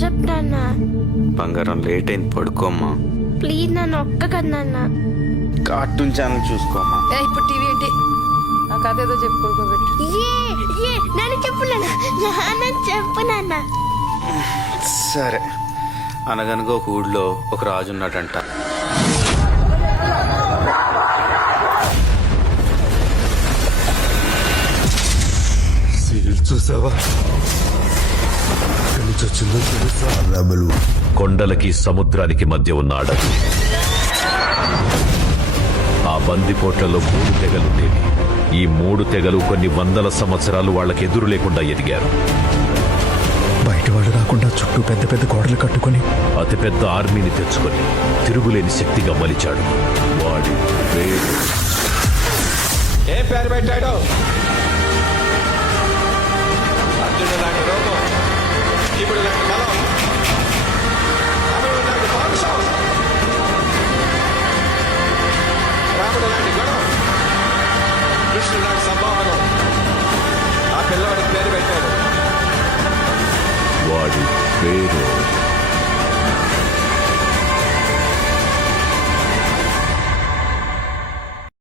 చెప్పు నాన్న. బంగారం లేట్ అయింది, పడుకోమ్మా. ప్లీజ్ నన్ను ఒక్క కదా నాన్న. కార్టూన్ ఛానల్ చూసుకోమ్మా. ఇప్పుడు టీవీ ఏంటి? నా కథ ఏదో చెప్పు, పడుకోబెట్టు. నాన్న చెప్పు నాన్న. నాన్న చెప్పు నాన్న. సరే. అనగనగా ఒక ఊళ్ళో ఒక రాజు ఉన్నాడంట. చూసావా? వచ్చిందో తెలుసా? కొండలకి సముద్రానికి మధ్య ఉన్న అడవి. ఆ బందిపోట్లలో 3 తెగలుండేవి. ఈ 3 తెగలు కొన్ని వందల సంవత్సరాలు వాళ్ళకి ఎదురు లేకుండా ఎదిగారు. బయటవాడు రాకుండా చుట్టూ పెద్ద పెద్ద గోడలు కట్టుకుని అతిపెద్ద ఆర్మీని తెచ్చుకొని తిరుగులేని శక్తిగా మలిచాడు. వాడి పేరు ఏం పేరు పెట్టాడు? అర్జునుడు లాంటి రూపం, ఇప్పుడు లాంటి బలం, అమరుడు లాంటి పౌరుషం, రాముడు లాంటి గుణం, కృష్ణుడు లాంటి సంభావనం. ఆ పిల్లవాడికి పేరు పెట్టాడు. వాడి పేరు